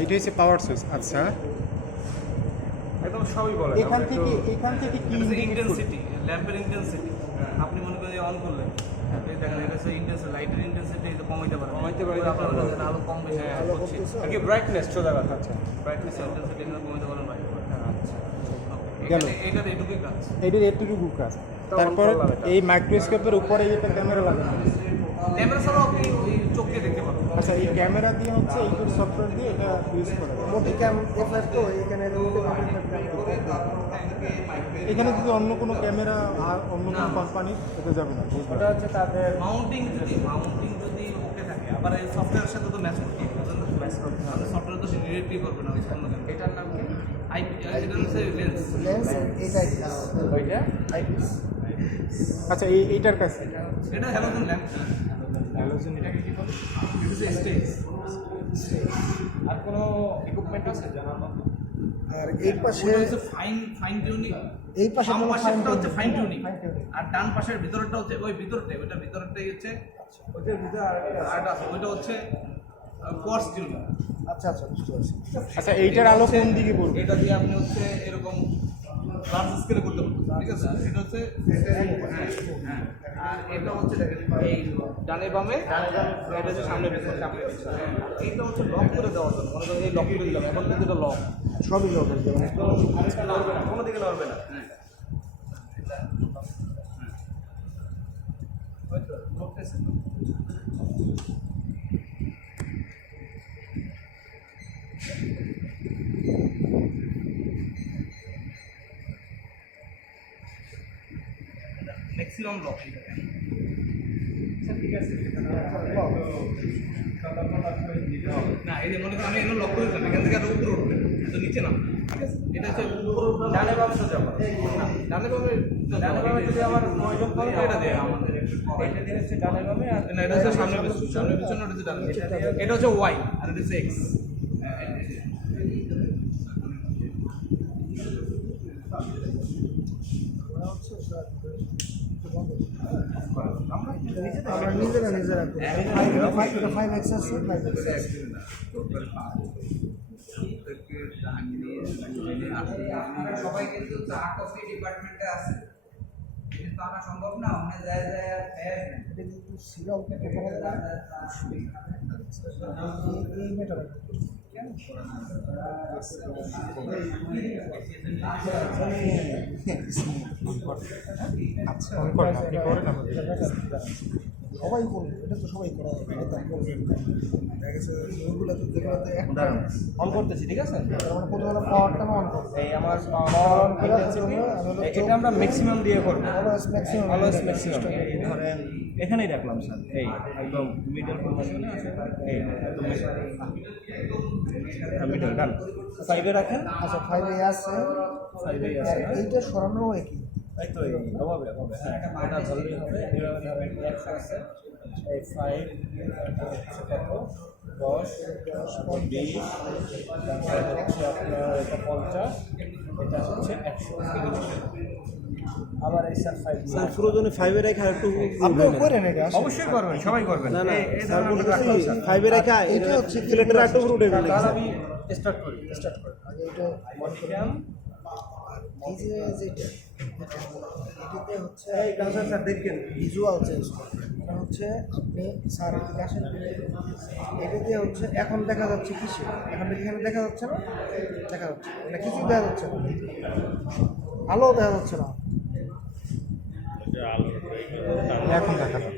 এইটা হচ্ছে পাওয়ার সুইচ। আচ্ছা, একদম সবই বলে। এখান থেকে কি ইন্টেন্সিটি, ল্যাম্পের ইন্টেন্সিটি আপনি মনে করেন অন করলেন, দেখেন এটা হচ্ছে ইন্টেন্সিটি, লাইটের ইন্টেন্সিটি কমাইতে পারে, আপনার আলো কম বেশি হচ্ছে আর কি, ব্রাইটনেস চলে গেছে। আচ্ছা, ব্রাইটনেস ইন্টেন্সিটি কমাইতে পারেন ভাই। আচ্ছা, এইটাতে এটুকুই কাজ, এইটার এতটুকু কাজ। তারপর এই মাইক্রোস্কোপের উপরে এটা ক্যামেরা লাগানো, ক্যামেরা ছাড়াও আপনি ওই চোখে দেখতে পাবেন। আচ্ছা, এই ক্যামেরা দিয়ে হচ্ছে এইটার সফটওয়্যার দিয়ে এটা ইউজ করা যায়। তো এখানে যদি অন্য কোনো ক্যামেরা আর অন্য কোনো কোম্পানি এটা যাবে না। ওটা হচ্ছে তাদের মাউন্টিং যদি ওকে থাকে, আবার এই সফটওয়্যারের সাথে তো ম্যাচ করতে হবে, ম্যাচ করতে হবে, সফটওয়্যার তো সে ডিরেক্টলি করবে না ওই অন্য ক্যামেরা। এটার নাম কি? এটা হচ্ছে লেন্স, এটা ওইটা আইপিস। আচ্ছা, এইটার কাছে এটা হ্যালোজেন ল্যাম্প। হ্যালোজেন, এটাকে কি বলে? এটা হচ্ছে স্টেজ। আর কোনো ইকুইপমেন্ট আছে জানার মতো? আর এই পাশে হচ্ছে ফাইন টিউনিং, এই পাশে বাম পাশেরটা হচ্ছে ফাইন টিউনিং, আর ডান পাশের ভিতরটা হচ্ছে ওই ভিতরটাই, ওইটা ভিতরটাই হচ্ছে ওইটার ভিতরে আরেকটা আছে, ওইটা হচ্ছে কোয়ার্টজ টিউনিং। আচ্ছা বুঝতে পারছি। আচ্ছা, এইটার আলো কোন দিকে পড়বে? এটা দিয়ে আপনি হচ্ছে এরকম লার্জ স্কেলে করতে পারবেন, ঠিক আছে? এটা হচ্ছে হ্যাঁ, আর এটা হচ্ছে দেখেন এই ডানে বামে, এটা হচ্ছে সামনে পিছনে, এইটা হচ্ছে লক করে দেওয়ার জন্য, মনে করেন এই লক করে দিলাম, এখন কিন্তু এটা লক, সবই লোক কোনো দিকে নড়বে না। ম্যাক্সিমাম লক ঠিক আছে। না, এই যে মনে করেন আমি এগুলো লক করে দিলাম, এখান থেকে আর উপরে উঠবে তো নিচে না, ঠিক আছে? এটা হচ্ছে ডানে বামে সোজা, ডানে বামে যদি আমার প্রয়োজন পড়ে এটা দেয় আমাদের, এটা দিয়ে হচ্ছে ডানে বামে, আর না এটা হচ্ছে সামনে পিছনে, ওটা হচ্ছে ডানে, এটা হচ্ছে ওয়াই আর এটা হচ্ছে এক্স। আমরা নিজেরা ফাইভ এক্স আছে, সবাই কিন্তু চা কফি ডিপার্টমেন্টে আছে, কিন্তু আনা সম্ভব না, ওখানে যায় এই মেটার আচ্ছা, অন করেন, আপনি করেন আমাদের। সবাই করবে, এটা তো সবাই করা হবে, এটা দেখা গেছে ওইগুলো তো যেগুলোতে একটা অন করতেছি, ঠিক আছে? মানে প্রথমে পাওয়ারটা অন করবে, এই আমার পাওয়ার অন করে এটা আমরা ম্যাক্সিমাম দিয়ে করব, অলওয়েজ ম্যাক্সিমাম ধরেন এখানেই রাখলাম স্যার, এই একদম মিডল পজিশনে আছে, এই একদম মিডল ডান, সাইডে রাখেন। আচ্ছা, 5 এ আছে, সাইডেই আছে, এইটা সরানো একই, তাই তো এই হবে হ্যাঁ, এটা ধরলেই হবে। এইভাবে ধরেন এক্স আছে, এই 5 এটা হচ্ছে কত 10 20, তারপরে হচ্ছে আপনার এটা 50, এটা হচ্ছে 100। আবার এই স্যার 5 স্যার প্রয়োজনে 5 এ রেখা একটু আপনিও করেন এটা? অবশ্যই করবেন, সবাই করবেন। না এই স্যার ধরনের বলতেছি রাখলাম স্যার। 5 এ রেখা এটা হচ্ছে প্লেটের একটু উপরে উঠে গেল। তাহলে আমি স্টার্ট করি। আগে এটা বসাম, এই যে যেটা এটাতে হচ্ছে এই কাউন্সার স্যার দেখেন ভিজুয়াল চেঞ্জ করবে, এটা হচ্ছে আপনি স্যার এদিকে আসেন, এটাতে হচ্ছে এখন দেখা যাচ্ছে কিসে, এখন এখানে দেখা যাচ্ছে না, দেখা যাচ্ছে এটা কিছুই দেখা যাচ্ছে না, আলো দেখা যাচ্ছে না, এখন দেখা যাবে।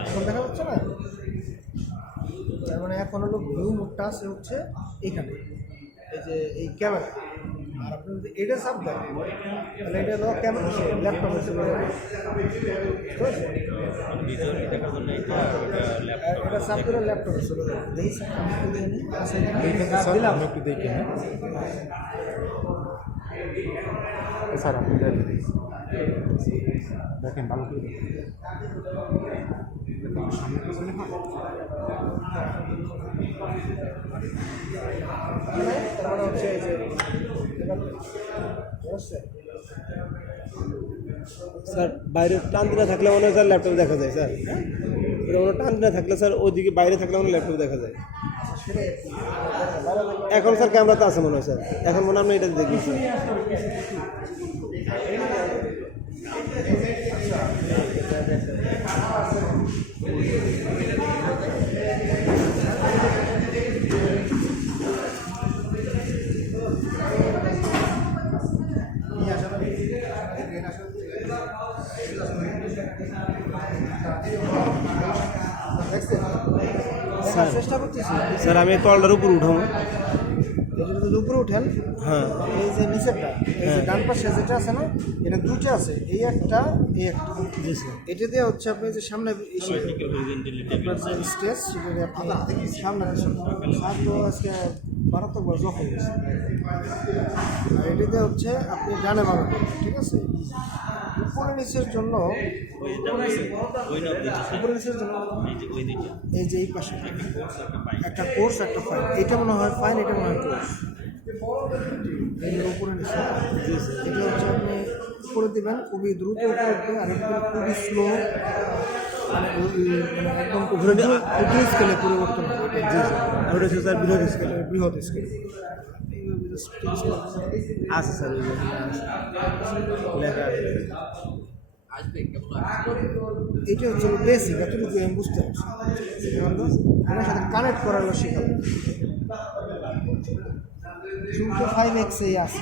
এখন দেখা যাচ্ছে না, তার মানে এখন হলো ভিউ মোডটা আছে হচ্ছে এখানে, এই যে এই ক্যামেরা, আর আপনি যদি এটা চাপ দেন তাহলে এটা হলো ক্যামেরা, ল্যাপটপে চলে যাবে, এটা চাপ দিলে ল্যাপটপে চলে যাবে। দেখি স্যার আমি একটু দেখে নিই, আছে কিনা। এইটাতে স্যার আমি একটু দেখি। হ্যাঁ স্যার, আপনি দেখেন ভালো করে দেখেন। সামনে পিছনে হয়। তার মানে হচ্ছে এই যে স্যার বাইরে টান দিলে থাকলে মনে হয় স্যার ল্যাপটপ দেখা যায় স্যার। ওটা কোনো টান না থাকলে স্যার ওইদিকে বাইরে থাকলে আমার ল্যাপটপ দেখা যায়। সেটাই আর কি। বাইরে থাকলে- এখন স্যার ক্যামেরাতে আছে মনে হয় স্যার, এখন মনে হয় আপনি এটা দেখবেন স্যার। নিয়ে আসা হবে। ট্রেন আসা হচ্ছে। দেখছেন? দেখার চেষ্টা করতেছি। স্যার আমি তলটার উপর উঠাবো। এই যে যদি উপরে উঠেন, হ্যাঁ এই যে নিচেরটা, এই যে ডান পাশে যেটা আছে না, এটা দুটো আছে, এই একটা, এই একটা। জি স্যার। এটা দিয়ে হচ্ছে আপনি যে সামনে এসে আপনার যে স্টেজ, সেটা দিয়ে আপনি সামনে আসেন। স্যার তো আজকে মারাত্মক জখ হয়ে গেছে। আর এটা দিয়ে হচ্ছে আপনি ডানে বামে করবেন, ঠিক আছে? উপরে নিচের জন্য, উপরে নিচের জন্য এই যে এই পাশে একটা কোর্স, একটা ফাইন। এটা মনে হয় ফাইন, এটা মনে হয় কোর্স। এই যে উপরে নিচে, এটা হচ্ছে আপনি উপরে দিবেন, খুবই দ্রুত উপরে উঠবে, আর এটা খুবই স্লো, মানে একদম ক্ষুদ্র স্কেলে পরিবর্তন হবে। জি স্যার। আর ওটা হচ্ছে স্যার বৃহৎ স্কেল। বৃহৎ স্কেল। আছে স্যার, ওই যে লেখা আছে। এটা হচ্ছে বেসিক, এতটুকু আমি বুঝতে পারছি। আমার সাথে কানেক্ট করার শেখাবো। জুমটা 5x এই আছে।